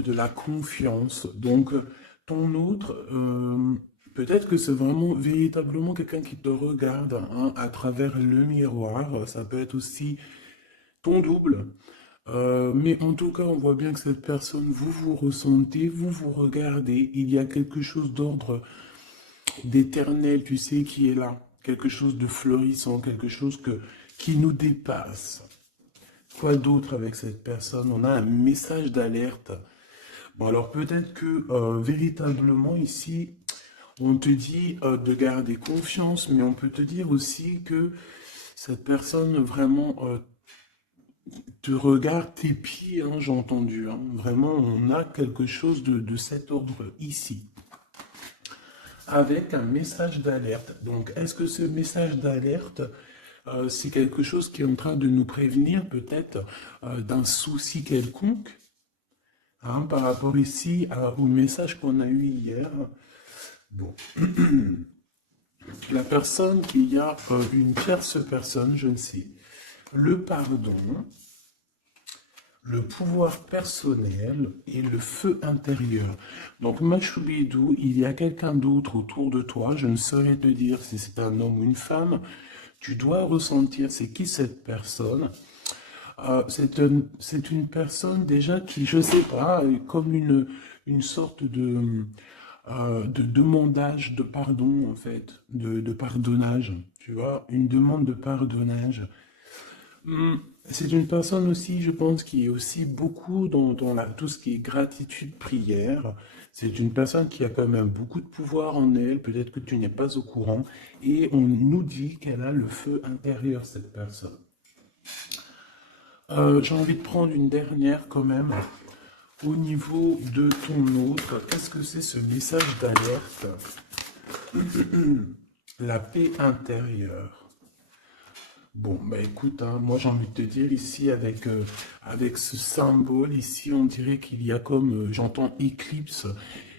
de la confiance. Donc, ton autre, peut-être que c'est vraiment véritablement quelqu'un qui te regarde hein, à travers le miroir. Ça peut être aussi ton double. Mais en tout cas, on voit bien que cette personne, vous vous ressentez, vous vous regardez. Il y a quelque chose d'ordre d'éternel, tu sais, qui est là. Quelque chose de florissant, quelque chose qui nous dépasse. Quoi d'autre avec cette personne? On a un message d'alerte. Bon, alors peut-être que véritablement ici, on te dit de garder confiance, mais on peut te dire aussi que cette personne vraiment te regarde tes pieds, hein, j'ai entendu. Hein. Vraiment, on a quelque chose de cet ordre ici, avec un message d'alerte. Donc, est-ce que ce message d'alerte, c'est quelque chose qui est en train de nous prévenir peut-être d'un souci quelconque? Hein, par rapport ici au message qu'on a eu hier, bon, la personne qui a une tierce personne, je ne sais, le pardon, le pouvoir personnel et le feu intérieur. Donc, Machoubidou, il y a quelqu'un d'autre autour de toi, je ne saurais te dire si c'est un homme ou une femme, tu dois ressentir c'est qui cette personne. C'est une personne déjà qui, je sais pas, est comme une sorte de demandage de pardon, en fait, de pardonnage, tu vois, une demande de pardonnage. C'est une personne aussi, je pense, qui est aussi beaucoup dans tout ce qui est gratitude, prière. C'est une personne qui a quand même beaucoup de pouvoir en elle, peut-être que tu n'es pas au courant, et on nous dit qu'elle a le feu intérieur, cette personne. J'ai envie de prendre une dernière quand même. Au niveau de ton autre, qu'est-ce que c'est ce message d'alerte? La paix intérieure. Bon, bah écoute, hein, moi j'ai envie de te dire ici avec ce symbole, ici on dirait qu'il y a comme, j'entends éclipse,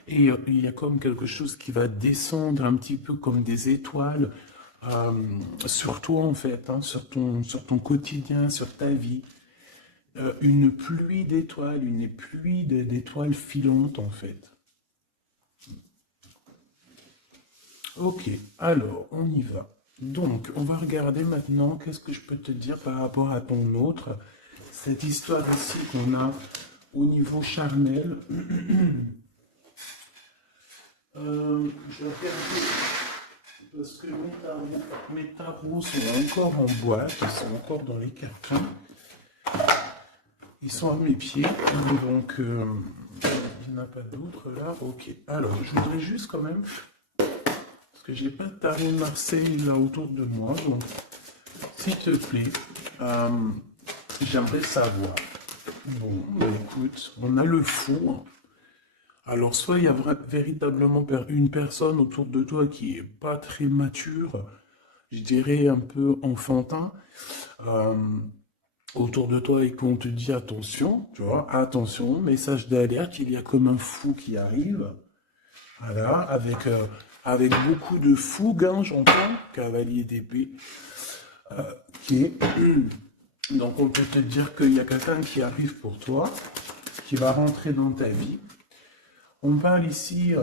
et il y a comme quelque chose qui va descendre un petit peu comme des étoiles euh, sur toi en fait, hein, sur ton quotidien, sur ta vie. Une pluie d'étoiles, une pluie d'étoiles filantes en fait. Ok, alors on y va. Donc, on va regarder maintenant qu'est-ce que je peux te dire par rapport à ton autre. Cette histoire ici qu'on a au niveau charnel. Je vais regarder parce que mes tarots sont encore en boîte, ils sont encore dans les cartons. Ils sont à mes pieds, donc il n'y en a pas d'autres là. Ok, alors je voudrais juste quand même, parce que j'ai pas de tarot de Marseille là autour de moi, donc s'il te plaît, euh, j'aimerais savoir. Bon, bah, écoute, on a le fou. Alors soit il y a véritablement une personne autour de toi qui est pas très mature, je dirais un peu enfantin. Euh, autour de toi et qu'on te dit attention, tu vois, attention, message d'alerte, il y a comme un fou qui arrive, voilà, avec beaucoup de fougue, hein, j'entends, cavalier d'épée, qui donc on peut te dire qu'il y a quelqu'un qui arrive pour toi, qui va rentrer dans ta vie. On parle ici,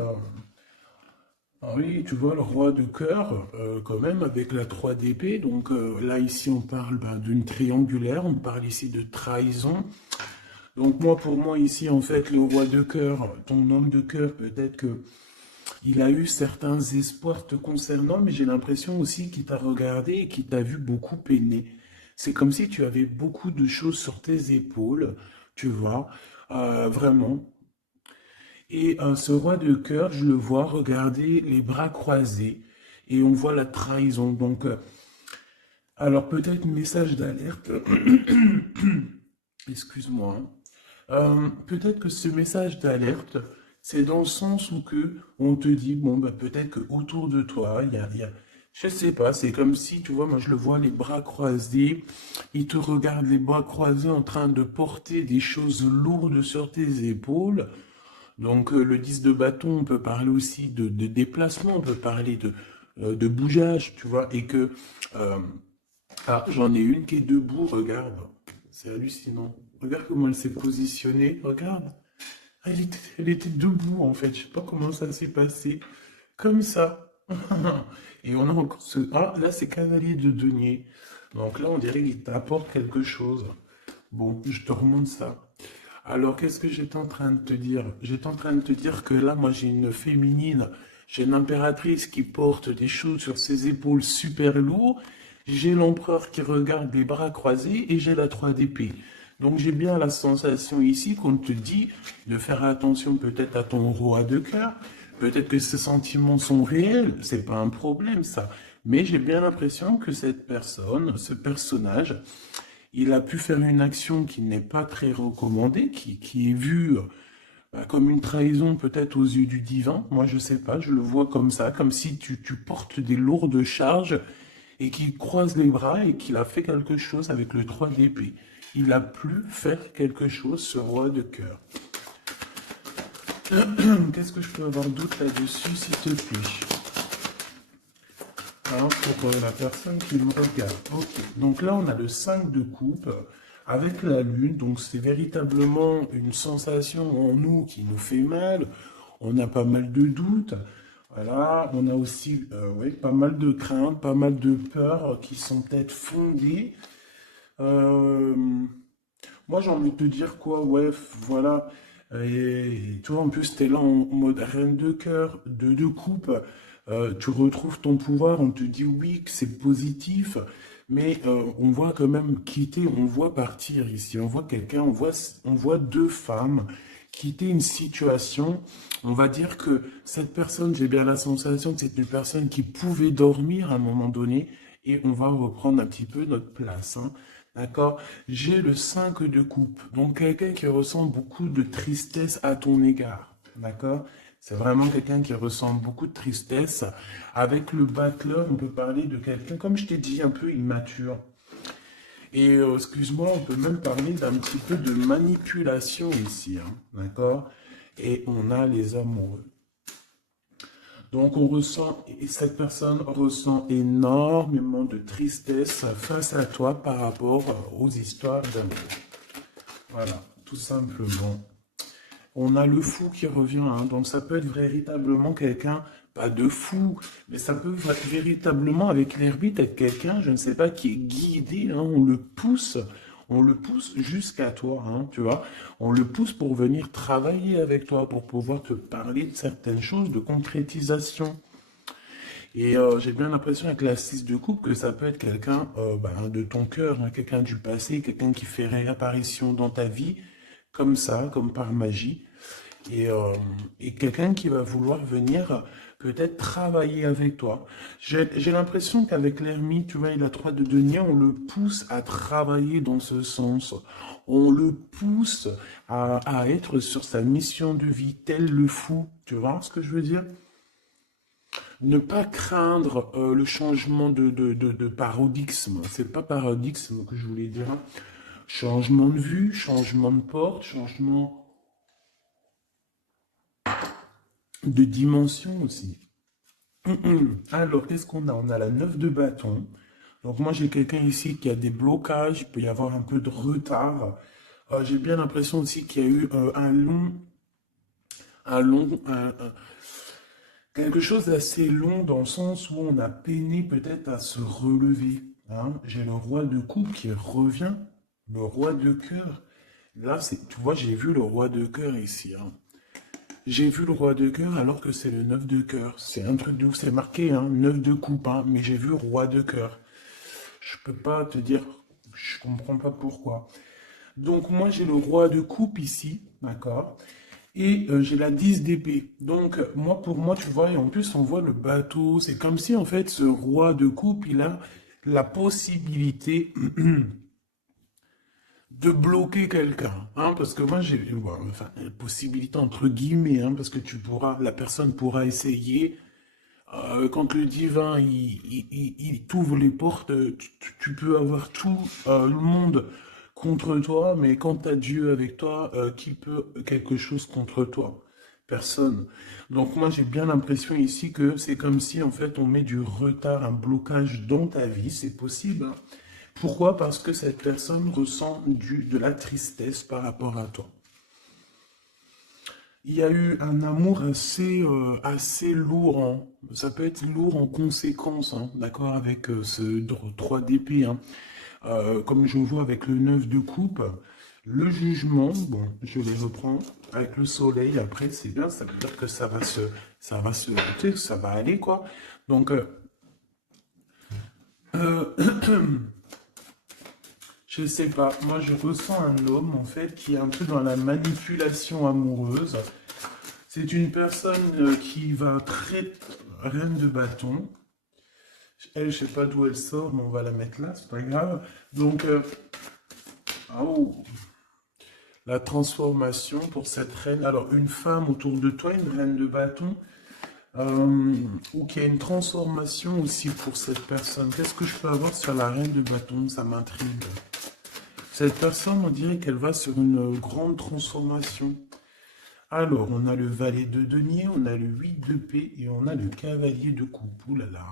ah oui, tu vois, le roi de cœur, quand même, avec la 3 d'épée, donc là ici on parle ben, d'une triangulaire, on parle ici de trahison. Donc moi, pour moi, ici, en fait, le roi de cœur, ton homme de cœur, peut-être que il a eu certains espoirs te concernant, mais j'ai l'impression aussi qu'il t'a regardé et qu'il t'a vu beaucoup peiner. C'est comme si tu avais beaucoup de choses sur tes épaules, tu vois, vraiment. Et ce roi de cœur, je le vois regarder les bras croisés et on voit la trahison. Donc, alors peut-être message d'alerte. Excuse-moi. Hein. Peut-être que ce message d'alerte, c'est dans le sens où que on te dit, bon, bah, peut-être que autour de toi, je sais pas, c'est comme si, tu vois, moi je le vois les bras croisés, il te regarde les bras croisés en train de porter des choses lourdes sur tes épaules. Donc le 10 de bâton, on peut parler aussi de déplacement, on peut parler de bougeage, tu vois, et que, euh, ah, j'en ai une qui est debout, regarde, c'est hallucinant. Regarde comment elle s'est positionnée, regarde. Elle était debout, en fait. Je sais pas comment ça s'est passé. Comme ça. Et on a encore ce... Ah, là, c'est cavalier de denier. Donc là, on dirait qu'il t'apporte quelque chose. Bon, je te remonte ça. Alors, qu'est-ce que j'étais en train de te dire? J'étais en train de te dire que là, moi, j'ai une féminine. J'ai une impératrice qui porte des choses sur ses épaules super lourds. J'ai l'empereur qui regarde les bras croisés et j'ai la 3 d'épée. Donc j'ai bien la sensation ici qu'on te dit de faire attention peut-être à ton roi de cœur. Peut-être que ces sentiments sont réels, c'est pas un problème ça. Mais j'ai bien l'impression que cette personne, ce personnage, il a pu faire une action qui n'est pas très recommandée, qui est vue comme une trahison peut-être aux yeux du divin. Moi je sais pas, je le vois comme ça, comme si tu portes des lourdes charges et qu'il croise les bras et qu'il a fait quelque chose avec le 3 d'épée. Il a pu faire quelque chose, ce roi de cœur. Qu'est-ce que je peux avoir d'autre là-dessus, s'il te plaît? Alors, pour la personne qui nous regarde. Ok, donc là, on a le 5 de coupe avec la lune. Donc, c'est véritablement une sensation en nous qui nous fait mal. On a pas mal de doutes. Voilà, on a aussi ouais, pas mal de craintes, pas mal de peurs qui sont peut-être fondées. Euh, Moi, j'ai envie de te dire quoi, ouais, voilà. Et toi, en plus, t'es là en mode reine de cœur, de coupe. Tu retrouves ton pouvoir, on te dit oui, que c'est positif, mais on voit quand même quitter, on voit partir ici. On voit quelqu'un, on voit deux femmes quitter une situation. On va dire que cette personne, j'ai bien la sensation que c'est une personne qui pouvait dormir à un moment donné, et on va reprendre un petit peu notre place, hein. D'accord? J'ai le 5 de coupe. Donc quelqu'un qui ressent beaucoup de tristesse à ton égard. D'accord? C'est vraiment quelqu'un qui ressent beaucoup de tristesse. Avec le battleur, on peut parler de quelqu'un, comme je t'ai dit, un peu immature. Et excuse-moi, on peut même parler d'un petit peu de manipulation ici. Hein. D'accord? Et on a les amoureux. Donc on ressent, et cette personne ressent énormément de tristesse face à toi par rapport aux histoires d'amour. Voilà, tout simplement. On a le fou qui revient, hein, donc ça peut être véritablement quelqu'un, pas de fou, mais ça peut véritablement avec l'hermite être quelqu'un, je ne sais pas, qui est guidé, hein, on le pousse jusqu'à toi, hein, tu vois, on le pousse pour venir travailler avec toi, pour pouvoir te parler de certaines choses, de concrétisation. Et j'ai bien l'impression avec la 6 de coupe que ça peut être quelqu'un de ton cœur, hein, quelqu'un du passé, quelqu'un qui fait réapparition dans ta vie, comme ça, comme par magie. Et, euh, et quelqu'un qui va vouloir venir peut-être travailler avec toi. J'ai l'impression qu'avec l'ermite, tu vois, il a 3 de denier, on le pousse à travailler dans ce sens. On le pousse à être sur sa mission de vie, tel le fou. Tu vois ce que je veux dire? Ne pas craindre le changement de paradigme. C'est pas paradigme que je voulais dire. Hein. Changement de vue, changement de porte, changement de dimension aussi. Alors, qu'est-ce qu'on a? On a la 9 de bâton. Donc moi, j'ai quelqu'un ici qui a des blocages. Il peut y avoir un peu de retard. J'ai bien l'impression aussi qu'il y a eu un long, quelque chose d'assez long dans le sens où on a peiné peut-être à se relever. Hein. J'ai le roi de coupe qui revient, le roi de cœur. Là, tu vois, j'ai vu le roi de cœur ici. Hein. J'ai vu le roi de cœur alors que c'est le 9 de cœur. C'est un truc de ouf, c'est marqué, hein, 9 de coupe, hein, mais j'ai vu roi de cœur. Je peux pas te dire, je comprends pas pourquoi. Donc moi j'ai le roi de coupe ici, d'accord? Et j'ai la 10 d'épée. Donc moi pour moi tu vois, et en plus on voit le bateau, c'est comme si en fait ce roi de coupe il a la possibilité de bloquer quelqu'un, hein, parce que moi j'ai, bon, enfin, possibilité entre guillemets, hein, parce que la personne pourra essayer, quand le divin il t'ouvre les portes, tu peux avoir tout le monde contre toi, mais quand tu as Dieu avec toi, qui peut quelque chose contre toi? Personne. Donc moi j'ai bien l'impression ici que c'est comme si en fait on met du retard, un blocage dans ta vie, c'est possible. Hein. Pourquoi? Parce que cette personne ressent de la tristesse par rapport à toi. il y a eu un amour assez lourd, hein. Ça peut être lourd en conséquence, hein, d'accord, avec ce 3 d'épée, hein. Comme je vois avec le 9 de coupe, le jugement, bon, je les reprends avec le soleil, après c'est bien, ça veut dire que tu sais, ça va aller, quoi. Donc, euh, je sais pas, moi je ressens un homme, en fait, qui est un peu dans la manipulation amoureuse. C'est une personne qui va très... Reine de bâton. Elle, je sais pas d'où elle sort, mais on va la mettre là, c'est pas grave. Donc, oh, la transformation pour cette reine. Alors, une femme autour de toi, une reine de bâton, ou qu'il y a une transformation aussi pour cette personne. Qu'est-ce que je peux avoir sur la reine de bâton? Ça m'intrigue. Cette personne, on dirait qu'elle va sur une grande transformation. Alors, on a le valet de denier, on a le 8 de paix et on a le cavalier de coupe. Ouh là là.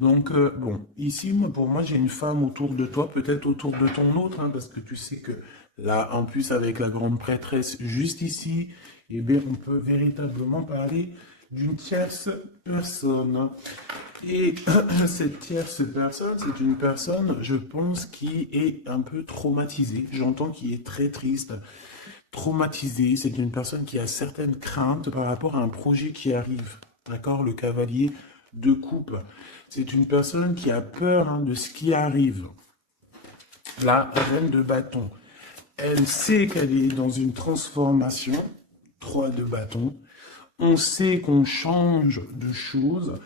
Donc, bon, ici, moi, pour moi, j'ai une femme autour de toi, peut-être autour de ton autre, hein, parce que tu sais que là, en plus, avec la grande prêtresse juste ici, eh bien, on peut véritablement parler d'une tierce personne. Et cette tierce personne, c'est une personne, je pense, qui est un peu traumatisée. J'entends qu'il est très triste. Traumatisé, c'est une personne qui a certaines craintes par rapport à un projet qui arrive. D'accord? Le cavalier de coupe. C'est une personne qui a peur, hein, de ce qui arrive. La reine de bâton. Elle sait qu'elle est dans une transformation. 3 de bâton. On sait qu'on change de choses.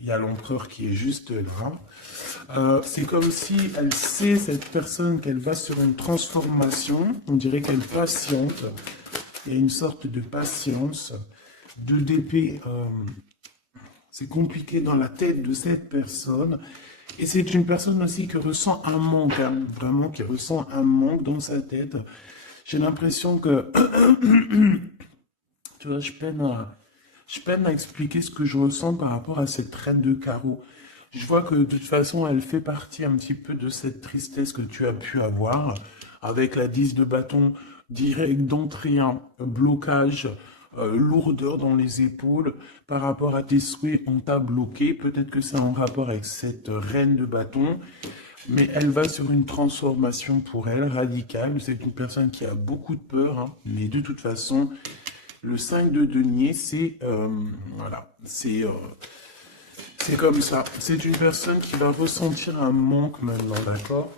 Il y a l'empereur qui est juste là. C'est comme si elle sait, cette personne, qu'elle va sur une transformation. On dirait qu'elle patiente. Il y a une sorte de patience. 2 d'épée, c'est compliqué dans la tête de cette personne. Et c'est une personne aussi qui ressent un manque, hein, vraiment, qui ressent un manque dans sa tête. J'ai l'impression que, tu vois, je peine à expliquer ce que je ressens par rapport à cette reine de carreau. Je vois que de toute façon, elle fait partie un petit peu de cette tristesse que tu as pu avoir avec la 10 de bâton direct d'entrée, un blocage, lourdeur dans les épaules par rapport à tes souhaits, on t'a bloqué. Peut-être que c'est en rapport avec cette reine de bâton, mais elle va sur une transformation pour elle radicale. C'est une personne qui a beaucoup de peur, hein, mais de toute façon, le 5 de denier, c'est voilà, c'est comme ça. C'est une personne qui va ressentir un manque maintenant, d'accord?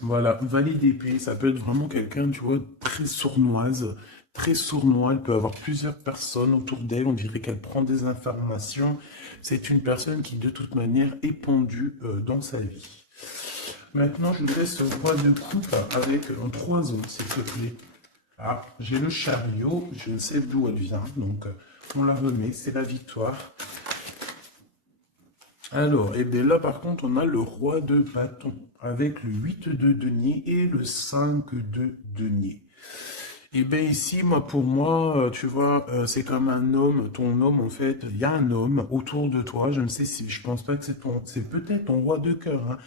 Voilà, valet d'épée, ça peut être vraiment quelqu'un, tu vois, très sournoise, très sournois. Elle peut avoir plusieurs personnes autour d'elle. On dirait qu'elle prend des informations. C'est une personne qui, de toute manière, est pendue dans sa vie. Maintenant, je laisse roi de coupe avec un 3 ans, s'il te plaît. Ah, j'ai le chariot, je ne sais d'où elle vient, donc on la remet, c'est la victoire. Alors, et bien là par contre, on a le roi de bâton, avec le 8 de denier et le 5 de denier. Et bien ici, moi, pour moi, tu vois, c'est comme un homme, ton homme en fait, il y a un homme autour de toi, je ne sais si, je pense pas que c'est peut-être ton roi de cœur, hein.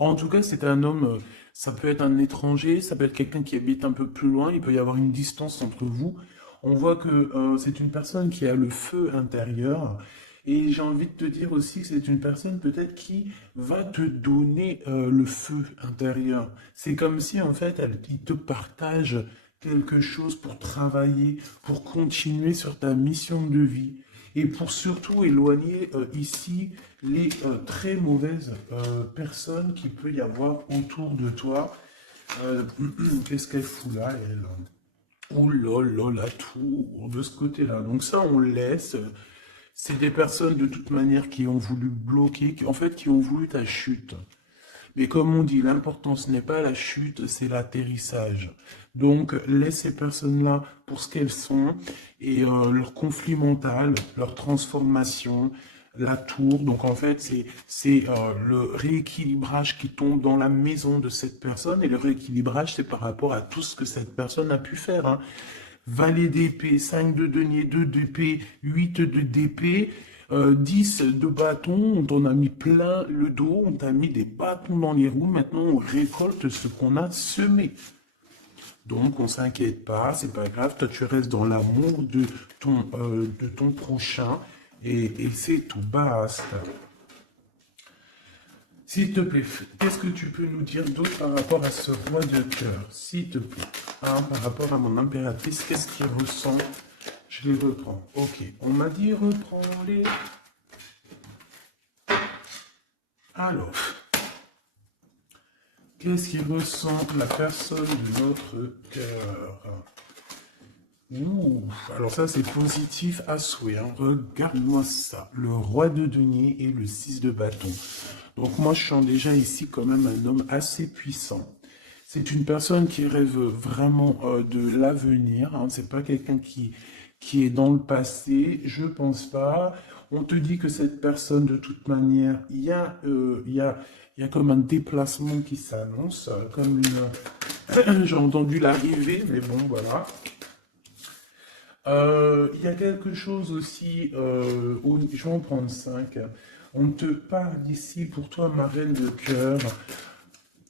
En tout cas, c'est un homme, ça peut être un étranger, ça peut être quelqu'un qui habite un peu plus loin, il peut y avoir une distance entre vous. On voit que c'est une personne qui a le feu intérieur. Et j'ai envie de te dire aussi que c'est une personne peut-être qui va te donner le feu intérieur. C'est comme si en fait il te partage quelque chose pour travailler, pour continuer sur ta mission de vie et pour surtout éloigner ici les très mauvaises personnes qu'il peut y avoir autour de toi. Qu'est-ce qu'elle fout là, elle? Ouh là là, la tour de ce côté-là. Donc ça, on laisse. C'est des personnes de toute manière qui ont voulu bloquer, en fait, qui ont voulu ta chute. Mais comme on dit, l'important, ce n'est pas la chute, c'est l'atterrissage. Donc, laisse ces personnes-là pour ce qu'elles sont et leur conflit mental, leur transformation, la tour. Donc, en fait, c'est le rééquilibrage qui tombe dans la maison de cette personne. Et le rééquilibrage, c'est par rapport à tout ce que cette personne a pu faire, hein. Valet d'épée, 5 de denier, 2 d'épée, 8 de d'épée, 10 de bâton, on t'en a mis plein le dos, on t'a mis des bâtons dans les roues, maintenant on récolte ce qu'on a semé. Donc, on s'inquiète pas, c'est pas grave. Toi, tu restes dans l'amour de ton prochain et c'est tout, basta. S'il te plaît, qu'est-ce que tu peux nous dire d'autre par rapport à ce roi de cœur? S'il te plaît. Hein, par rapport à mon impératrice, qu'est-ce qu'il ressent? Je les reprends. Ok. On m'a dit reprends-les. Alors. Qu'est-ce qu'il ressent la personne de notre cœur? Ouh, alors ça c'est positif à souhait. Hein. Regarde-moi ça. Le roi de denier et le 6 de bâton. Donc moi je sens déjà ici quand même un homme assez puissant. C'est une personne qui rêve vraiment de l'avenir. Hein. C'est pas quelqu'un qui est dans le passé. Je pense pas. On te dit que cette personne, de toute manière, il y a comme un déplacement qui s'annonce, comme une... J'ai entendu l'arrivée, mais bon, voilà. Il y a quelque chose aussi, je vais en prendre 5. On te parle ici, pour toi, ma reine de cœur.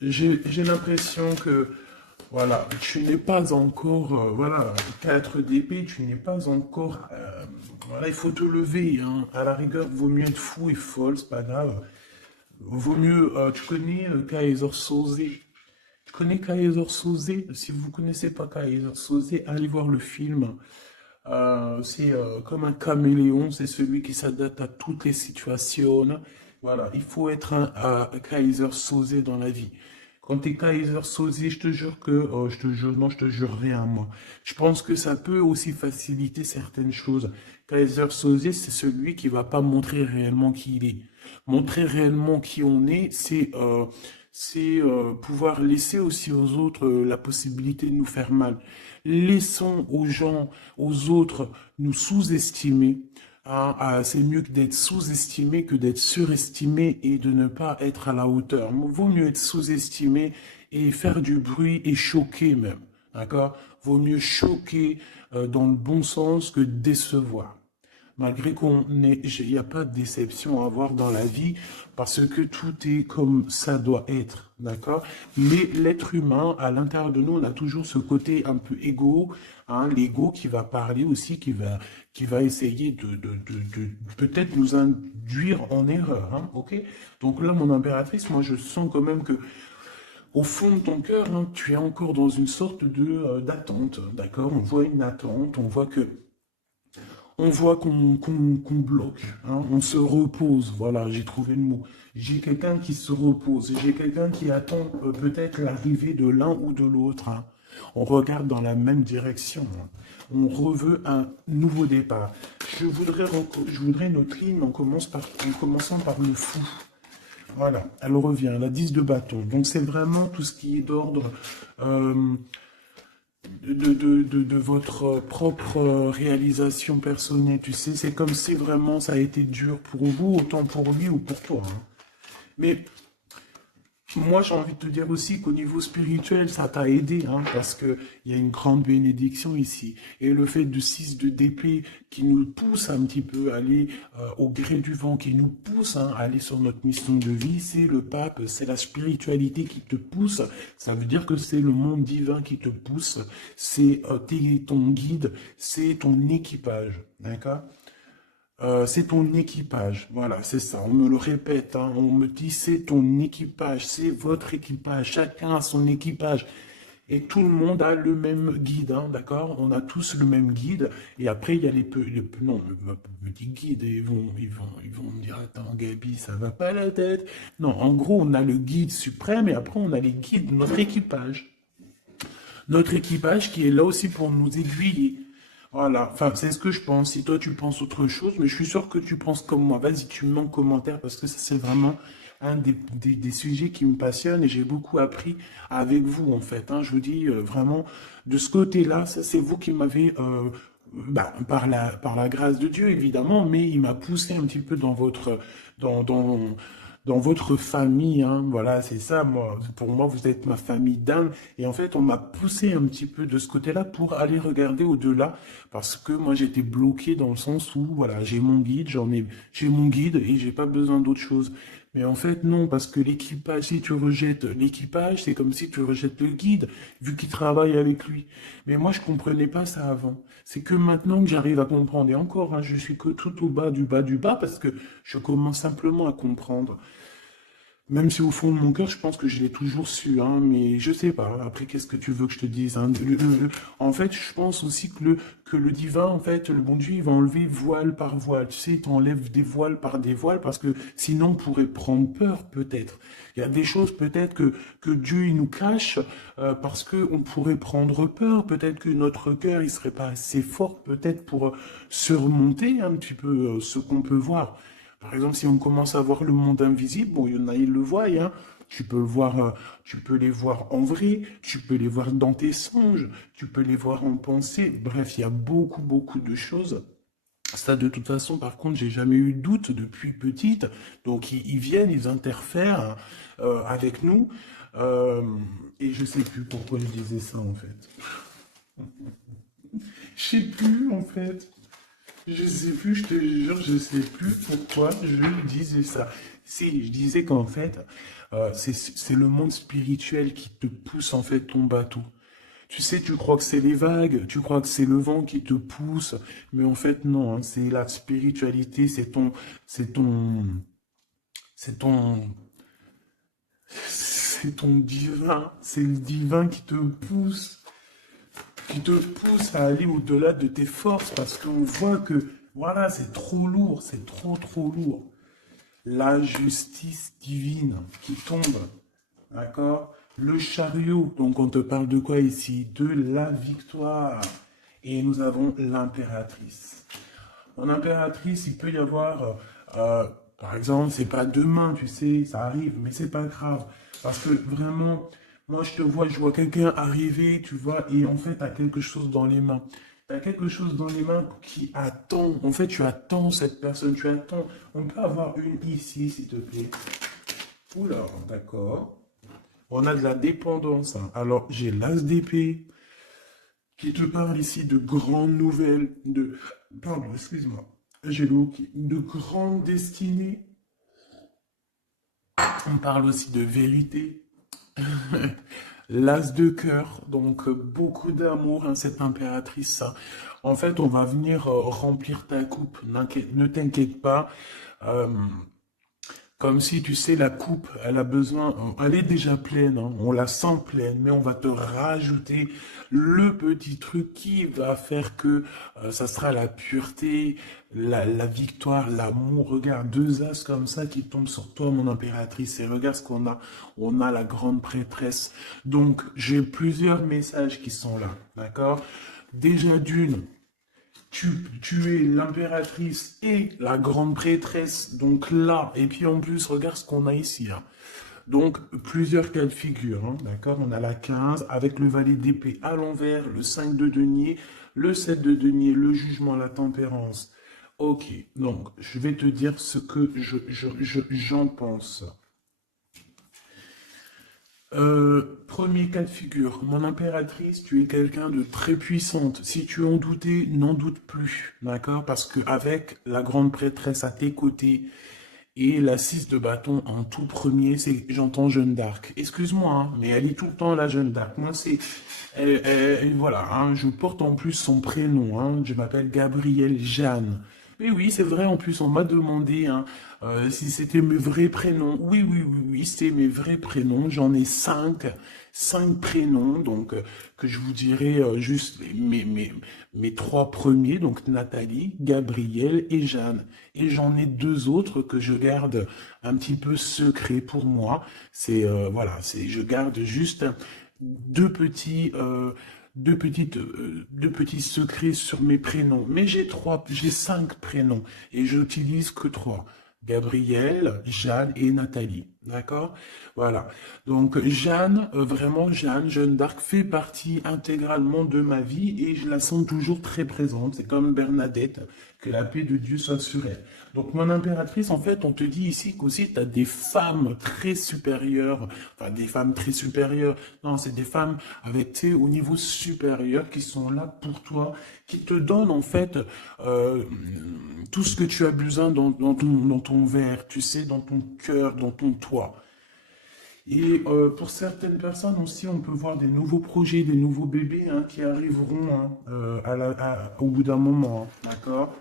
J'ai l'impression que, voilà, tu n'es pas encore, voilà, 4 d'épée, tu n'es pas encore, voilà, il faut te lever, hein. À la rigueur, vaut mieux être fou et folle, c'est pas grave. Vaut mieux, tu connais Kaiser Soze. Tu connais Kaiser Soze? Si vous ne connaissez pas Kaiser Soze, allez voir le film. C'est comme un caméléon, c'est celui qui s'adapte à toutes les situations. Voilà, il faut être un Kaiser Soze dans la vie. Quand tu es Kaiser Soze, je te jure que, je te jure, non, je te jure rien, moi. Je pense que ça peut aussi faciliter certaines choses. Kaiser Soze, c'est celui qui va pas montrer réellement qui il est. Montrer réellement qui on est, c'est pouvoir laisser aussi aux autres la possibilité de nous faire mal. Laissons aux gens, aux autres, nous sous-estimer. Hein, c'est mieux que d'être sous-estimé que d'être surestimé et de ne pas être à la hauteur. Vaut mieux être sous-estimé et faire du bruit et choquer même. D'accord? Vaut mieux choquer dans le bon sens que décevoir. Malgré il n'y a pas de déception à avoir dans la vie, parce que tout est comme ça doit être, d'accord? Mais l'être humain, à l'intérieur de nous, on a toujours ce côté un peu égo, hein, l'ego qui va parler aussi, qui va essayer de peut-être nous induire en erreur, hein, ok? Donc là, mon impératrice, moi, je sens quand même que au fond de ton cœur, hein, tu es encore dans une sorte d'attente, d'accord? On voit une attente, on voit qu'on bloque, hein, on se repose, voilà, j'ai trouvé le mot. J'ai quelqu'un qui se repose, j'ai quelqu'un qui attend peut-être l'arrivée de l'un ou de l'autre. Hein. On regarde dans la même direction. Hein. On reveut un nouveau départ. Je voudrais notre ligne en commençant par le fou. Voilà, elle revient, la 10 de bâton. Donc c'est vraiment tout ce qui est d'ordre... de votre propre réalisation personnelle, tu sais, c'est comme si vraiment ça a été dur pour vous, autant pour lui ou pour toi. Hein. Mais moi, j'ai envie de te dire aussi qu'au niveau spirituel, ça t'a aidé, hein, parce que il y a une grande bénédiction ici. Et le fait de 6 d'épée qui nous pousse un petit peu à aller au gré du vent, qui nous pousse hein, à aller sur notre mission de vie, c'est le pape, c'est la spiritualité qui te pousse. Ça veut dire que c'est le monde divin qui te pousse, c'est ton guide, c'est ton équipage, d'accord? C'est ton équipage, voilà, c'est ça, on me le répète, hein, on me dit c'est ton équipage, c'est votre équipage, chacun a son équipage, et tout le monde a le même guide, hein, d'accord? On a tous le même guide, et après il y a non, le petit guide, ils vont me dire, attends Gabi, ça va pas la tête. Non, en gros, on a le guide suprême, et après on a les guides de notre équipage. Notre équipage qui est là aussi pour nous aiguiller. Voilà, enfin, c'est ce que je pense. Si toi tu penses autre chose, mais je suis sûr que tu penses comme moi. Vas-y, tu me mets en commentaire parce que ça, c'est vraiment un des sujets qui me passionne et j'ai beaucoup appris avec vous, en fait. Hein. Je vous dis vraiment, de ce côté-là, ça, c'est vous qui m'avez, par la grâce de Dieu, évidemment, mais il m'a poussé un petit peu dans, dans, dans votre famille, hein, voilà, c'est ça, moi, pour moi, vous êtes ma famille d'âme, et en fait, on m'a poussé un petit peu de ce côté-là pour aller regarder au-delà, parce que moi, j'étais bloqué dans le sens où, voilà, j'ai mon guide et j'ai pas besoin d'autre chose. Mais en fait, non, parce que l'équipage, si tu rejettes l'équipage, c'est comme si tu rejettes le guide, vu qu'il travaille avec lui. Mais moi, je comprenais pas ça avant. C'est que maintenant que j'arrive à comprendre, et encore, hein, je suis que tout au bas du bas du bas, parce que je commence simplement à comprendre. Même si au fond de mon cœur, je pense que je l'ai toujours su, hein, mais je sais pas. Après, qu'est-ce que tu veux que je te dise, hein? En fait, je pense aussi que le divin, en fait, le bon Dieu, il va enlever voile par voile. Tu sais, il t'enlève des voiles par des voiles parce que sinon, on pourrait prendre peur, peut-être. Il y a des choses, peut-être, que Dieu, il nous cache parce que on pourrait prendre peur. Peut-être que notre cœur, il serait pas assez fort, peut-être, pour surmonter un petit peu ce qu'on peut voir. Par exemple, si on commence à voir le monde invisible, bon, il y en a, ils le voient, hein. Tu peux le voir, tu peux les voir en vrai, tu peux les voir dans tes songes, tu peux les voir en pensée. Bref, il y a beaucoup, beaucoup de choses. Ça, de toute façon, par contre, j'ai jamais eu de doute depuis petite. Donc, ils viennent, ils interfèrent avec nous. Euh, et je sais plus pourquoi je disais ça, en fait. Je sais plus, en fait. Je sais plus, je te jure, je sais plus pourquoi je disais ça. Si, je disais qu'en fait, c'est le monde spirituel qui te pousse en fait ton bateau. Tu sais, tu crois que c'est les vagues, tu crois que c'est le vent qui te pousse, mais en fait non, hein, c'est la spiritualité, c'est ton, c'est ton, c'est ton divin, c'est le divin qui te pousse à aller au-delà de tes forces parce qu'on voit que voilà, c'est trop lourd, c'est trop lourd. La justice divine qui tombe, d'accord? Le chariot, donc on te parle de quoi ici? De la victoire. Et nous avons l'impératrice. En impératrice, il peut y avoir, par exemple, c'est pas demain, tu sais, ça arrive, mais c'est pas grave. Parce que vraiment, moi je vois quelqu'un arriver, tu vois, et en fait, t'as quelque chose dans les mains. T'as quelque chose dans les mains qui attend. En fait, tu attends cette personne, tu attends. On peut avoir une ici, s'il te plaît. Oula, d'accord. On a de la dépendance, hein. Alors, j'ai l'as d'épée qui te parle ici de grandes nouvelles, pardon, excuse-moi, j'ai le hockey, de grandes destinées. On parle aussi de vérité. L'as de cœur, donc beaucoup d'amour, hein, cette impératrice, ça. En fait, on va venir remplir ta coupe, ne t'inquiète pas. Euh, Comme si, tu sais, la coupe, elle a besoin, elle est déjà pleine, hein, on la sent pleine, mais on va te rajouter le petit truc qui va faire que ça sera la pureté, la victoire, l'amour. Regarde, deux as comme ça qui tombent sur toi, mon impératrice, et regarde ce qu'on a. On a la grande prêtresse. Donc, j'ai plusieurs messages qui sont là, d'accord? Déjà d'une, tu es l'impératrice et la grande prêtresse, donc là, et puis en plus, regarde ce qu'on a ici, hein. Donc, plusieurs cas de figure, hein, d'accord? On a la 15 avec le valet d'épée à l'envers, le 5 de denier, le 7 de denier, le jugement, la tempérance. Ok, donc, je vais te dire ce que j'en pense. Premier cas de figure, mon impératrice, tu es quelqu'un de très puissante. Si tu en doutais, n'en doute plus, d'accord? Parce que avec la grande prêtresse à tes côtés et la 6 de bâton en tout premier, c'est j'entends Jeanne d'Arc. Excuse-moi, hein, mais elle est tout le temps la Jeanne d'Arc. Moi, voilà, hein, je porte en plus son prénom, hein, je m'appelle Gabrielle Jeanne. Oui, oui, c'est vrai, en plus, on m'a demandé hein, si c'était mes vrais prénoms. Oui, oui, oui, oui, c'est mes vrais prénoms. J'en ai cinq prénoms, donc que je vous dirai juste mes trois premiers, donc Nathalie, Gabrielle et Jeanne. Et j'en ai deux autres que je garde un petit peu secret pour moi. Voilà, je garde juste deux petits deux petits secrets sur mes prénoms. Mais j'ai cinq prénoms et j'utilise que trois. Gabrielle, Jeanne et Nathalie. D'accord? Voilà. Donc Jeanne, vraiment Jeanne, Jeanne d'Arc fait partie intégralement de ma vie et je la sens toujours très présente. C'est comme Bernadette, que la paix de Dieu soit sur elle. Donc mon impératrice, en fait, on te dit ici qu'aussi tu as des femmes très supérieures, enfin des femmes très supérieures. Non, c'est des femmes avec, tu sais, au niveau supérieur qui sont là pour toi, qui te donnent en fait, tout ce que tu as besoin dans ton verre, tu sais, dans ton cœur, dans ton toit. Et pour certaines personnes aussi, on peut voir des nouveaux projets, des nouveaux bébés hein, qui arriveront hein, au bout d'un moment, hein, d'accord?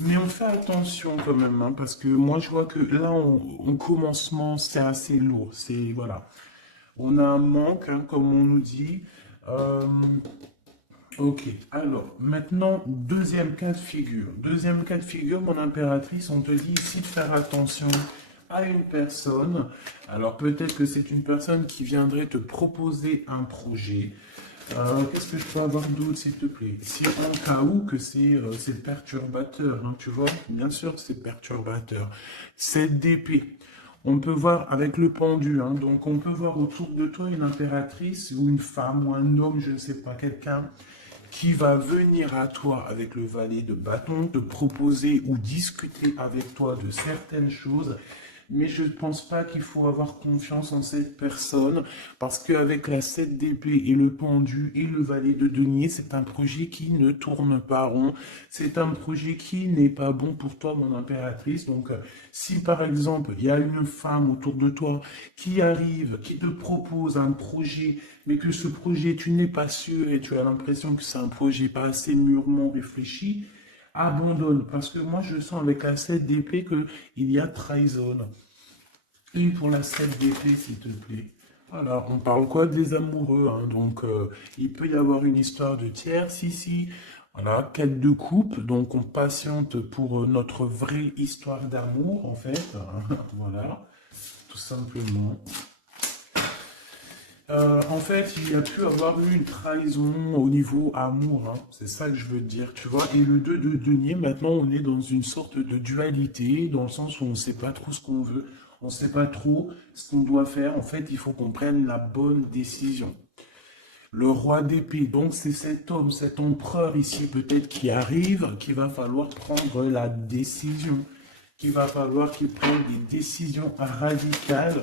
Mais on fait attention quand même, hein, parce que moi je vois que là, au commencement, c'est assez lourd. C'est, voilà. On a un manque, hein, comme on nous dit. Euh, ok, alors maintenant, deuxième cas de figure. Deuxième cas de figure, mon impératrice, on te dit ici de faire attention à une personne. Alors peut-être que c'est une personne qui viendrait te proposer un projet. Qu'est-ce que je peux avoir d'autre, s'il te plaît? Si en cas où que c'est perturbateur, hein, tu vois, bien sûr que c'est perturbateur. Cette d'épée. On peut voir avec le pendu, hein, donc on peut voir autour de toi une impératrice ou une femme ou un homme, je ne sais pas, quelqu'un qui va venir à toi avec le valet de bâton, te proposer ou discuter avec toi de certaines choses, mais je ne pense pas qu'il faut avoir confiance en cette personne, parce qu'avec la 7 d'épée et le pendu et le valet de denier, c'est un projet qui ne tourne pas rond, c'est un projet qui n'est pas bon pour toi, mon impératrice. Donc, si par exemple, il y a une femme autour de toi qui arrive, qui te propose un projet, mais que ce projet, tu n'es pas sûr et tu as l'impression que c'est un projet pas assez mûrement réfléchi, abandonne. Parce que moi, je sens avec la 7 d'épée qu'il y a trahison. Une pour la 7 d'épée, s'il te plaît. Voilà, on parle quoi des amoureux, hein, donc il peut y avoir une histoire de tierce ici. Voilà, quête de coupe, donc on patiente pour notre vraie histoire d'amour, en fait. Voilà, tout simplement. En fait, il y a pu avoir eu une trahison au niveau amour, hein. C'est ça que je veux dire, tu vois. Et le 2 de denier, maintenant, on est dans une sorte de dualité, dans le sens où on ne sait pas trop ce qu'on veut, on ne sait pas trop ce qu'on doit faire. En fait, il faut qu'on prenne la bonne décision. Le roi d'épée, donc c'est cet homme, cet empereur ici peut-être qui arrive, qu'il va falloir prendre la décision, qu'il va falloir qu'il prenne des décisions radicales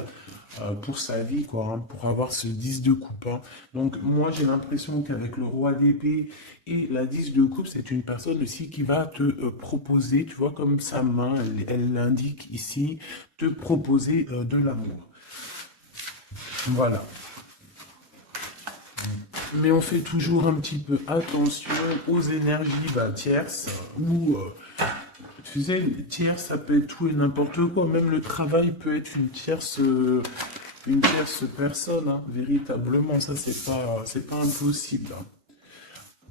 pour sa vie, quoi, hein, pour avoir ce 10 de coupe. Hein. Donc moi j'ai l'impression qu'avec le roi d'épée et la 10 de coupe, c'est une personne aussi qui va te proposer, tu vois, comme sa main, elle l'indique ici, te proposer de l'amour. Voilà. Mais on fait toujours un petit peu attention aux énergies tierces ou tu sais, tierce ça peut être tout et n'importe quoi, même le travail peut être une tierce personne, hein, véritablement, ça c'est pas impossible. Hein.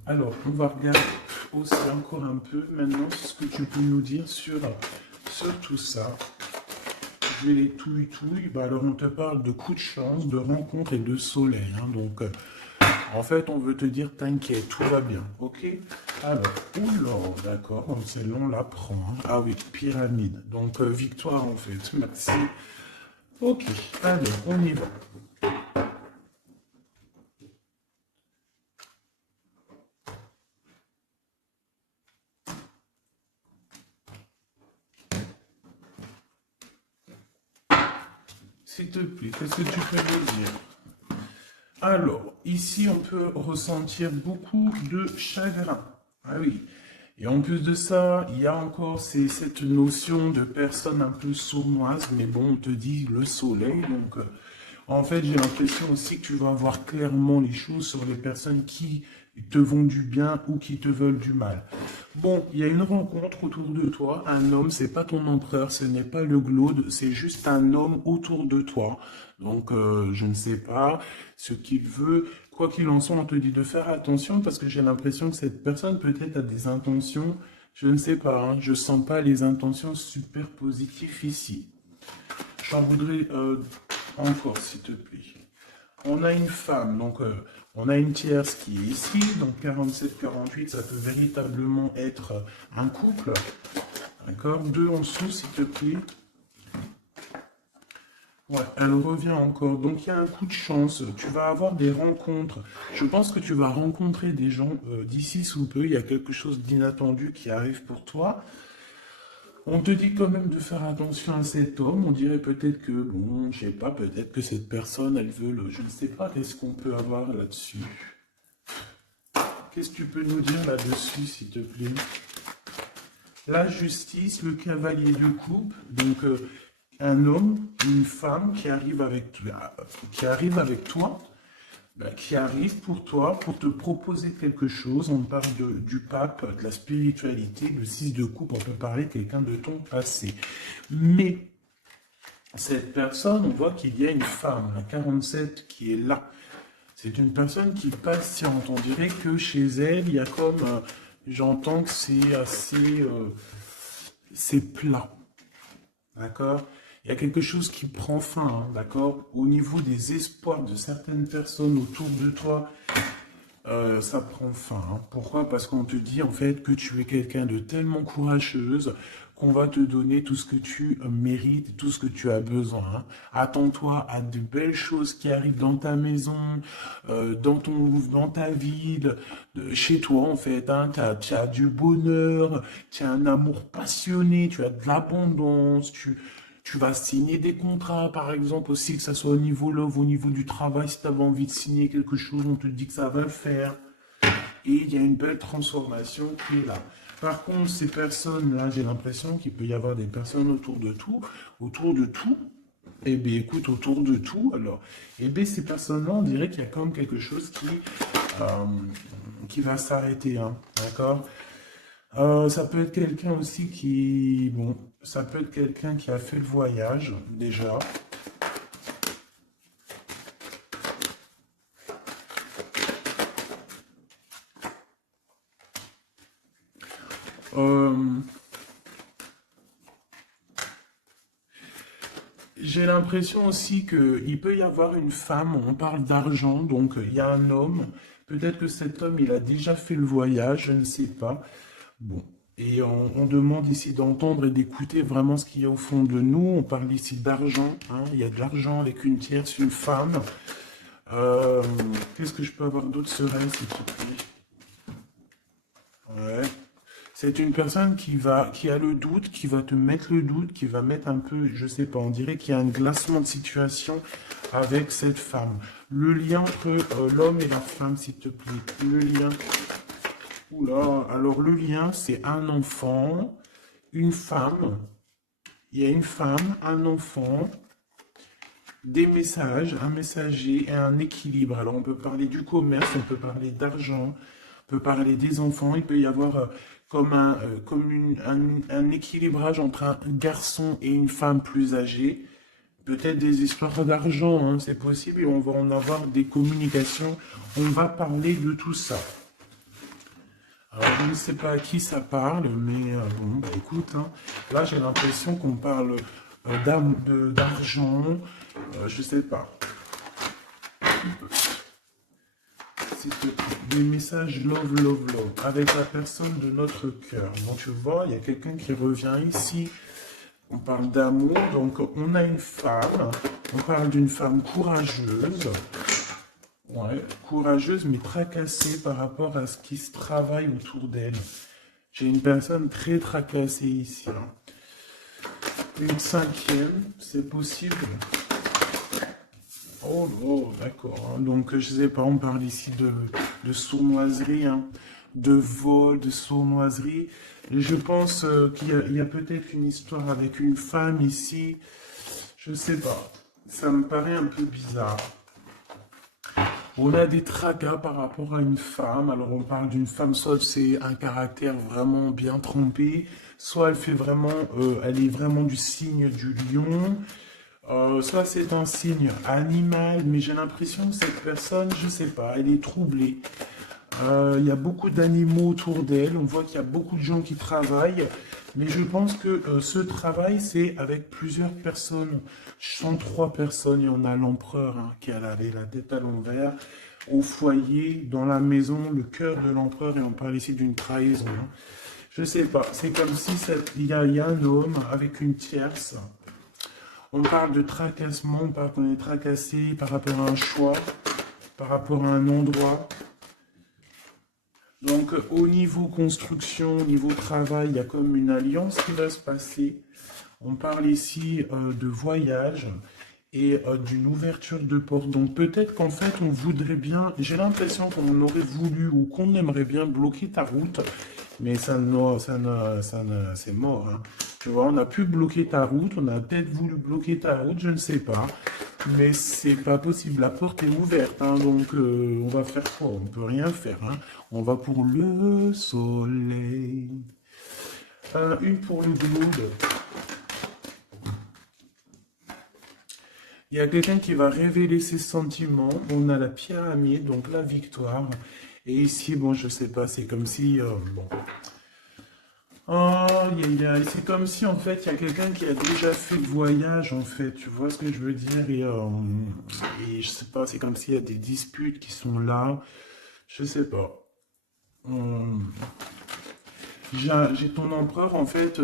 Alors, on va regarder aussi encore un peu maintenant ce que tu peux nous dire sur tout ça. Je vais les touille. Alors, on te parle de coups de chance, de rencontres et de soleil. Hein, donc, en fait, on veut te dire, t'inquiète, tout va bien, ok? Alors, oula, d'accord, donc c'est long, on l'apprend. Hein. Ah oui, pyramide. Donc, victoire, en fait, merci. Ok, allez, on y va. S'il te plaît, qu'est-ce que tu peux me dire? Alors, ici, on peut ressentir beaucoup de chagrin. Ah oui. Et en plus de ça, il y a encore cette notion de personne un peu sournoise, mais bon, on te dit le soleil, donc en fait, j'ai l'impression aussi que tu vas voir clairement les choses sur les personnes qui te vont du bien ou qui te veulent du mal. Bon, il y a une rencontre autour de toi, un homme, c'est pas ton empereur, ce n'est pas le glaude, c'est juste un homme autour de toi. Donc, je ne sais pas ce qu'il veut. Quoi qu'il en soit, on te dit de faire attention parce que j'ai l'impression que cette personne peut-être a des intentions, je ne sais pas, hein, je sens pas les intentions super positives ici. J'en voudrais encore, s'il te plaît. On a une femme, donc on a une tierce qui est ici, donc 47-48, ça peut véritablement être un couple. D'accord? 2 en dessous, s'il te plaît. Ouais, elle revient encore. Donc il y a un coup de chance. Tu vas avoir des rencontres. Je pense que tu vas rencontrer des gens d'ici sous peu. Il y a quelque chose d'inattendu qui arrive pour toi. On te dit quand même de faire attention à cet homme. On dirait peut-être que, bon, je sais pas, peut-être que cette personne, elle veut le... Je ne sais pas, qu'est-ce qu'on peut avoir là-dessus. Qu'est-ce que tu peux nous dire là-dessus, s'il te plaît? la justice, le cavalier de coupe, donc un homme, une femme qui arrive avec toi, qui arrive pour toi, pour te proposer quelque chose. On parle du pape, de la spiritualité, le 6 de coupe, on peut parler de quelqu'un de ton passé. Mais cette personne, on voit qu'il y a une femme, la 47, qui est là. C'est une personne qui patiente. On dirait que chez elle, il y a comme... j'entends que c'est assez... c'est plat. D'accord? Il y a quelque chose qui prend fin, hein, d'accord? Au niveau des espoirs de certaines personnes autour de toi, ça prend fin. Hein. Pourquoi? Parce qu'on te dit en fait que tu es quelqu'un de tellement courageuse qu'on va te donner tout ce que tu mérites, tout ce que tu as besoin. Hein. Attends-toi à de belles choses qui arrivent dans ta maison, dans ta ville, chez toi en fait. Hein. Tu as du bonheur, tu as un amour passionné, tu as de l'abondance, tu vas signer des contrats, par exemple, aussi, que ça soit au niveau love, au niveau du travail. Si tu avais envie de signer quelque chose, on te dit que ça va le faire. Et il y a une belle transformation qui est là. Par contre, ces personnes-là, j'ai l'impression qu'il peut y avoir des personnes autour de tout. Autour de tout. Eh bien, écoute, autour de tout, alors. Eh bien, ces personnes-là, on dirait qu'il y a quand même quelque chose qui va s'arrêter, hein, d'accord? Ça peut être quelqu'un aussi qui... Bon, ça peut être quelqu'un qui a fait le voyage, déjà. J'ai l'impression aussi qu'il peut y avoir une femme, on parle d'argent, donc il y a un homme. Peut-être que cet homme, il a déjà fait le voyage, je ne sais pas. Bon, et on demande ici d'entendre et d'écouter vraiment ce qu'il y a au fond de nous. On parle ici d'argent, hein. Il y a de l'argent avec une tierce, une femme. Qu'est-ce que je peux avoir d'autre sereine, s'il te plaît? Ouais. C'est une personne qui a le doute, qui va te mettre le doute, qui va mettre un peu, je sais pas, on dirait qu'il y a un glacement de situation avec cette femme. Le lien entre l'homme et la femme, s'il te plaît. Le lien. Oula, alors le lien, c'est un enfant, une femme. Il y a une femme, un enfant, des messages, un messager et un équilibre. Alors on peut parler du commerce, on peut parler d'argent, on peut parler des enfants. Il peut y avoir comme un équilibrage entre un garçon et une femme plus âgée. Peut-être des histoires d'argent, hein, c'est possible. Et on va en avoir des communications. On va parler de tout ça. Alors, je ne sais pas à qui ça parle, mais bon, bah, écoute, hein, là j'ai l'impression qu'on parle d'argent, je sais pas. S'il te plaît, des messages love, love, love, avec la personne de notre cœur. Donc tu vois, il y a quelqu'un qui revient ici. On parle d'amour, donc on a une femme, on parle d'une femme courageuse. Ouais, courageuse mais tracassée par rapport à ce qui se travaille autour d'elle. J'ai une personne très tracassée ici. Hein. Une cinquième, c'est possible. Oh, oh d'accord. Hein. Donc, je sais pas, on parle ici de sournoiserie, hein, de vol, de sournoiserie. Et je pense qu'il y a peut-être une histoire avec une femme ici. Je sais pas. Ça me paraît un peu bizarre. On a des tracas par rapport à une femme. Alors on parle d'une femme, soit c'est un caractère vraiment bien trempé, soit elle est vraiment du signe du lion, soit c'est un signe animal, mais j'ai l'impression que cette personne, je sais pas, elle est troublée. Il y a beaucoup d'animaux autour d'elle, on voit qu'il y a beaucoup de gens qui travaillent, mais je pense que ce travail, c'est avec plusieurs personnes. 103 personnes, il y en a l'empereur hein, qui a la tête à l'envers, au foyer, dans la maison, le cœur de l'empereur, et on parle ici d'une trahison. Hein. Je sais pas, c'est comme si il y a un homme avec une tierce. On parle de tracassement, on parle qu'on est tracassé par rapport à un choix, par rapport à un endroit. Donc, au niveau construction, au niveau travail, il y a comme une alliance qui va se passer. On parle ici de voyage et d'une ouverture de porte. Donc, peut-être qu'en fait, on voudrait bien, j'ai l'impression qu'on aurait voulu ou qu'on aimerait bien bloquer ta route Mais c'est mort, hein. Tu vois, on a pu bloquer ta route, on a peut-être voulu bloquer ta route, je ne sais pas. Mais c'est pas possible, la porte est ouverte, hein, donc on va faire quoi? On peut rien faire, hein. On va pour le soleil. Une pour le globe. Il y a quelqu'un qui va révéler ses sentiments. On a la pyramide, donc la victoire. Et ici, bon, je sais pas, c'est comme si... bon. Oh, c'est comme si, en fait, il y a quelqu'un qui a déjà fait le voyage, en fait. Tu vois ce que je veux dire? Et je sais pas, c'est comme s'il y a des disputes qui sont là. Je sais pas. Hum, j'ai ton empereur, en fait,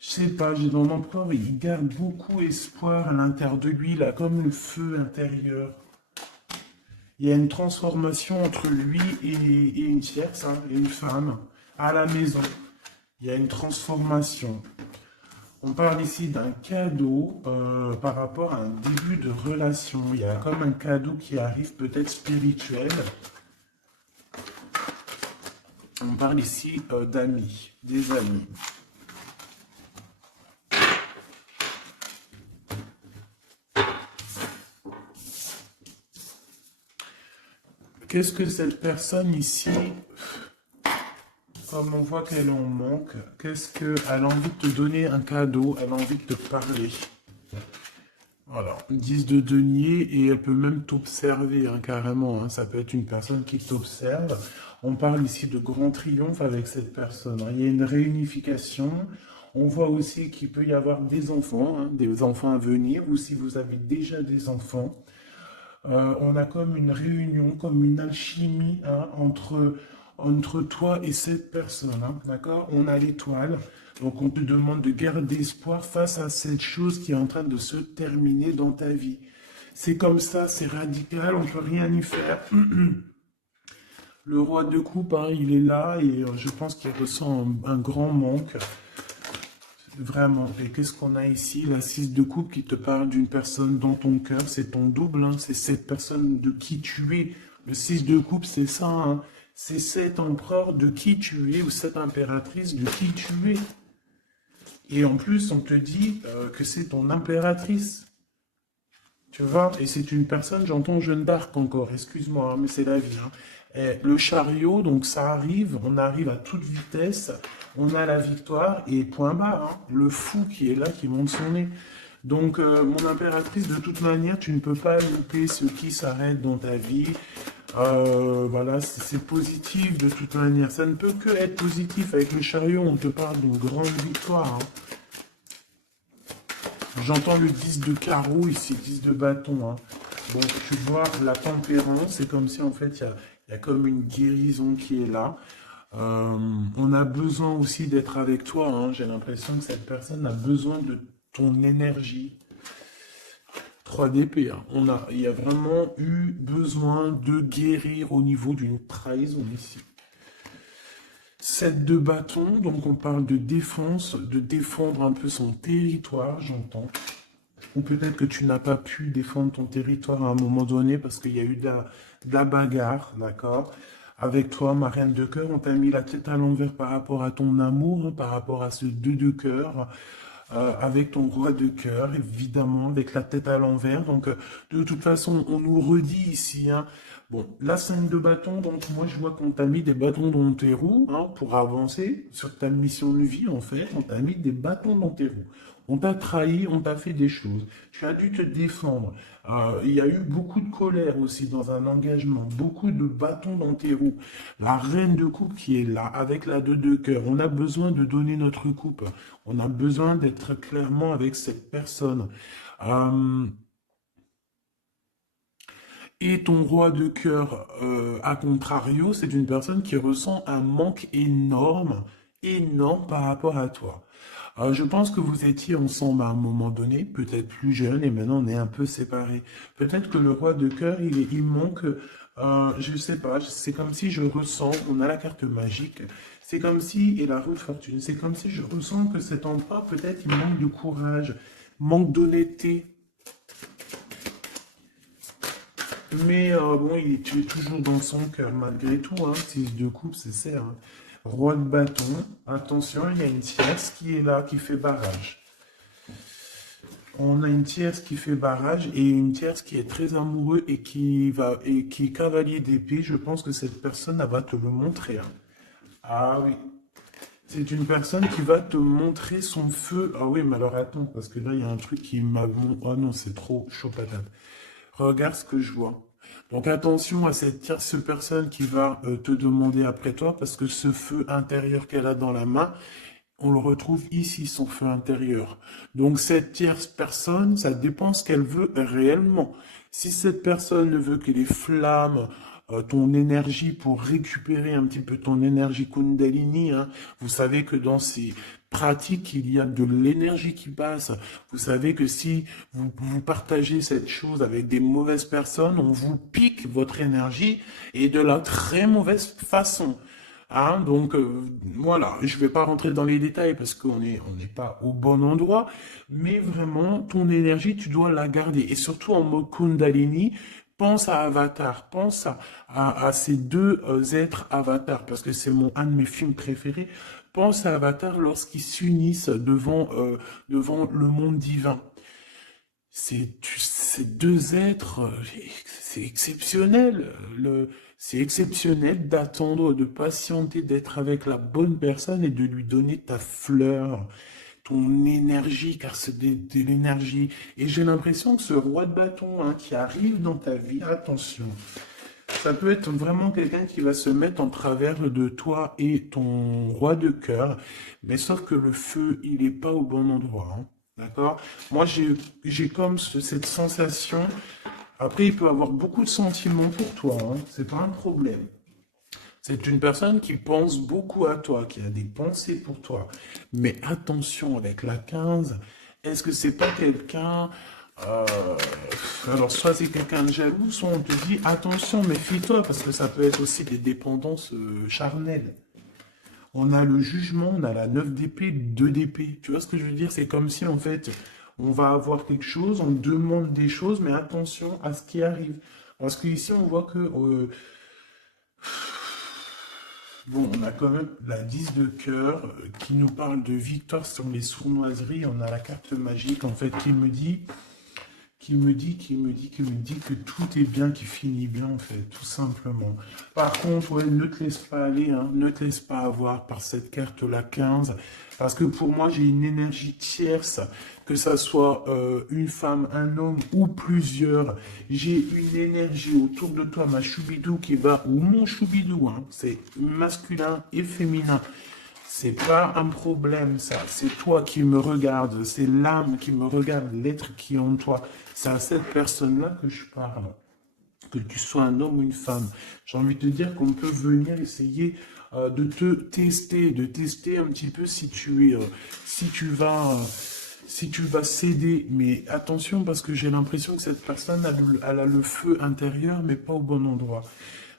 je sais pas, j'ai ton empereur, il garde beaucoup espoir à l'intérieur de lui, là, comme le feu intérieur. Il y a une transformation entre lui et une tierce, hein, et une femme, à la maison. Il y a une transformation. On parle ici d'un cadeau par rapport à un début de relation. Il y a comme un cadeau qui arrive peut-être spirituel. On parle ici d'amis, des amis. Qu'est-ce que cette personne ici, comme on voit qu'elle en manque, qu'est-ce qu'elle a envie de te donner un cadeau, elle a envie de te parler. Voilà, 10 de denier et elle peut même t'observer, hein, carrément, hein. Ça peut être une personne qui t'observe. On parle ici de grand triomphe avec cette personne, hein. Il y a une réunification. On voit aussi qu'il peut y avoir des enfants à venir, ou si vous avez déjà des enfants. On a comme une réunion, comme une alchimie, hein, entre toi et cette personne, hein, d'accord? On a l'étoile, donc on te demande de garder espoir face à cette chose qui est en train de se terminer dans ta vie. C'est comme ça, c'est radical, on ne peut rien y faire. Le roi de coupe, hein, il est là et je pense qu'il ressent un grand manque. Vraiment. Et qu'est-ce qu'on a ici? La 6 de coupe qui te parle d'une personne dans ton cœur. C'est ton double, hein. C'est cette personne de qui tu es. Le 6 de coupe, c'est ça, hein. C'est cet empereur de qui tu es ou cette impératrice de qui tu es. Et en plus, on te dit que c'est ton impératrice. Tu vois? Et c'est une personne, j'entends Jeanne d'Arc encore, excuse-moi, hein, mais c'est la vie, hein. Et le chariot, donc ça arrive, on arrive à toute vitesse, on a la victoire et point barre, hein. Le fou qui est là, qui monte son nez. Donc, mon impératrice, de toute manière, tu ne peux pas louper ce qui s'arrête dans ta vie. Voilà, c'est positif de toute manière. Ça ne peut que être positif. Avec le chariot, on te parle d'une grande victoire, hein. J'entends le 10 de carreau ici, 10 de bâton, hein. Bon, tu vois, la tempérance, c'est comme si en fait, il y a comme une guérison qui est là. On a besoin aussi d'être avec toi, hein. J'ai l'impression que cette personne a besoin de ton énergie. 3 d'épée, hein. Il y a vraiment eu besoin de guérir au niveau d'une trahison ici. 7 de bâton, donc on parle de défense, de défendre un peu son territoire, j'entends. Ou peut-être que tu n'as pas pu défendre ton territoire à un moment donné parce qu'il y a eu de la bagarre, d'accord? Avec toi, ma reine de cœur, on t'a mis la tête à l'envers par rapport à ton amour, hein, par rapport à ce 2 de cœur, avec ton roi de cœur, évidemment, avec la tête à l'envers. Donc, de toute façon, on nous redit ici, hein. Bon, la 5 de bâton, donc moi je vois qu'on t'a mis des bâtons dans tes roues, hein, pour avancer sur ta mission de vie, en fait. On t'a mis des bâtons dans tes roues. On t'a trahi, on t'a fait des choses. Tu as dû te défendre. Il y a eu beaucoup de colère aussi dans un engagement, beaucoup de bâtons dans tes roues. La reine de coupe qui est là, avec la 2 de cœur. On a besoin de donner notre coupe. On a besoin d'être clairement avec cette personne. Euh, et ton roi de cœur, à contrario, c'est une personne qui ressent un manque énorme, énorme par rapport à toi. Je pense que vous étiez ensemble à un moment donné, peut-être plus jeune, et maintenant on est un peu séparés. Peut-être que le roi de cœur, il manque, je sais pas, c'est comme si je ressens, on a la carte magique, c'est comme si, et la roue de fortune, c'est comme si je ressens que cet empereur, peut-être, il manque de courage, manque d'honnêteté. Mais bon, tu es toujours dans son cœur, malgré tout, hein, 6 de coupe, c'est ça, hein. Roi de bâton, attention, il y a une tierce qui est là, qui fait barrage. On a une tierce qui fait barrage et une tierce qui est très amoureux et qui est cavalier d'épée. Je pense que cette personne, elle va te le montrer, hein. Ah oui. C'est une personne qui va te montrer son feu. Ah oui, mais alors attends, parce que là, il y a un truc qui m'a... Ah non, c'est trop chaud patate. Regarde ce que je vois. Donc attention à cette tierce personne qui va te demander après toi, parce que ce feu intérieur qu'elle a dans la main, on le retrouve ici, son feu intérieur. Donc cette tierce personne, ça dépend ce qu'elle veut réellement. Si cette personne ne veut que les flammes, ton énergie pour récupérer un petit peu ton énergie Kundalini, hein, vous savez que dans ces pratiques, il y a de l'énergie qui passe. Vous savez que si vous partagez cette chose avec des mauvaises personnes, on vous pique votre énergie et de la très mauvaise façon. Hein, donc voilà, je ne vais pas rentrer dans les détails parce qu'on n'est pas au bon endroit, mais vraiment, ton énergie, tu dois la garder. Et surtout en mode Kundalini, pense à Avatar, pense à ces deux êtres Avatar, parce que c'est un de mes films préférés. Pense à Avatar lorsqu'ils s'unissent devant le monde divin. Ces deux êtres, c'est exceptionnel. C'est exceptionnel d'attendre, de patienter, d'être avec la bonne personne et de lui donner ta fleur, ton énergie, car c'est de l'énergie. Et j'ai l'impression que ce roi de bâton, hein, qui arrive dans ta vie, attention, ça peut être vraiment quelqu'un qui va se mettre en travers de toi et ton roi de cœur, mais sauf que le feu, il n'est pas au bon endroit, hein. D'accord? Moi, j'ai comme cette sensation. Après, il peut avoir beaucoup de sentiments pour toi, hein. C'est pas un problème. C'est une personne qui pense beaucoup à toi, qui a des pensées pour toi. Mais attention avec la 15, est-ce que c'est pas quelqu'un... euh, alors, soit c'est quelqu'un de jaloux, soit on te dit attention, méfie-toi, parce que ça peut être aussi des dépendances charnelles. On a le jugement, on a la 9 d'épée, 2 d'épée. Tu vois ce que je veux dire? C'est comme si, en fait, on va avoir quelque chose, on demande des choses, mais attention à ce qui arrive. Parce qu'ici, on voit que... bon, on a quand même la 10 de cœur qui nous parle de victoire sur les sournoiseries. On a la carte magique, en fait, qui me dit que tout est bien, qui finit bien, en fait, tout simplement. Par contre, ouais, ne te laisse pas aller, hein, ne te laisse pas avoir par cette carte, la 15, parce que pour moi, j'ai une énergie tierce, que ça soit une femme, un homme ou plusieurs. J'ai une énergie autour de toi, ma choubidou qui va, ou mon choubidou, hein, c'est masculin et féminin. C'est pas un problème, ça. C'est toi qui me regardes. C'est l'âme qui me regarde, l'être qui est en toi. C'est à cette personne-là que je parle. Que tu sois un homme ou une femme. J'ai envie de te dire qu'on peut venir essayer de te tester, de tester un petit peu si tu vas céder. Mais attention, parce que j'ai l'impression que cette personne, elle a le feu intérieur, mais pas au bon endroit.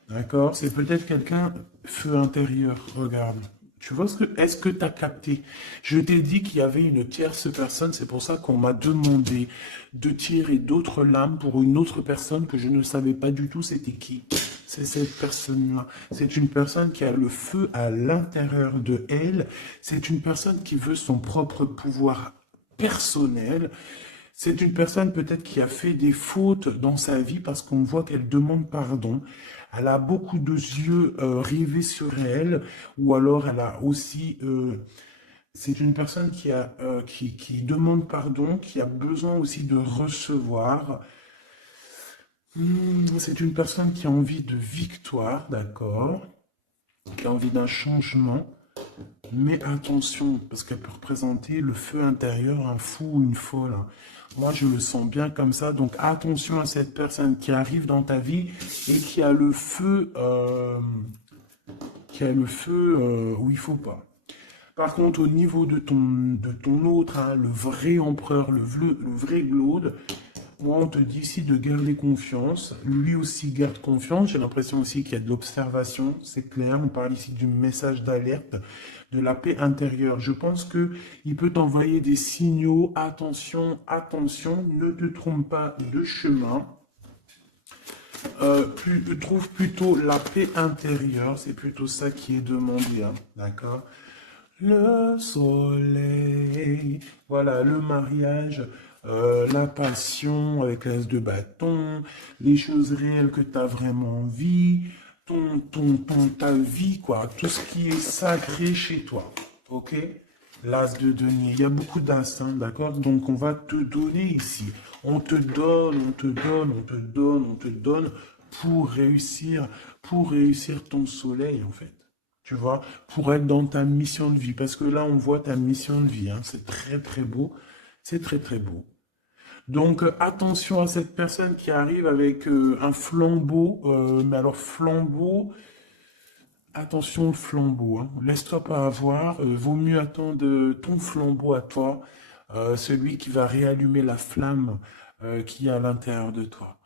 D'accord? C'est peut-être quelqu'un, feu intérieur, regarde. Tu vois est-ce que tu as capté? Je t'ai dit qu'il y avait une tierce personne, c'est pour ça qu'on m'a demandé de tirer d'autres lames pour une autre personne que je ne savais pas du tout c'était qui. C'est cette personne-là. C'est une personne qui a le feu à l'intérieur de elle. C'est une personne qui veut son propre pouvoir personnel. C'est une personne peut-être qui a fait des fautes dans sa vie parce qu'on voit qu'elle demande pardon. Elle a beaucoup de yeux rivés sur elle, ou alors elle a aussi... c'est une personne qui demande pardon, qui a besoin aussi de recevoir. C'est une personne qui a envie de victoire, d'accord, qui a envie d'un changement. Mais attention, parce qu'elle peut représenter le feu intérieur, un fou ou une folle, hein. Moi, je le sens bien comme ça. Donc, attention à cette personne qui arrive dans ta vie et qui a le feu, où il faut pas. Par contre, au niveau de ton autre, hein, le vrai empereur, le vrai Glaude, moi, on te dit ici de garder confiance. Lui aussi garde confiance. J'ai l'impression aussi qu'il y a de l'observation. C'est clair. On parle ici du message d'alerte, de la paix intérieure. Je pense que il peut t'envoyer des signaux. Attention, attention, ne te trompe pas de chemin. trouve plutôt la paix intérieure, c'est plutôt ça qui est demandé, hein, d'accord? Le soleil, voilà, le mariage, la passion avec l'as de bâton, les choses réelles que tu as vraiment envie, ta vie, quoi, tout ce qui est sacré chez toi, ok? L'as de denier, il y a beaucoup d'as, hein, d'accord? Donc on va te donner ici. On te donne, on te donne, on te donne, on te donne pour réussir ton soleil, en fait. Tu vois, pour être dans ta mission de vie. Parce que là, on voit ta mission de vie, hein. C'est très, très beau. C'est très, très beau. Donc, attention à cette personne qui arrive avec un flambeau. Mais alors, flambeau, attention au flambeau, hein. Laisse-toi pas avoir. Vaut mieux attendre ton flambeau à toi, celui qui va réallumer la flamme qui est à l'intérieur de toi.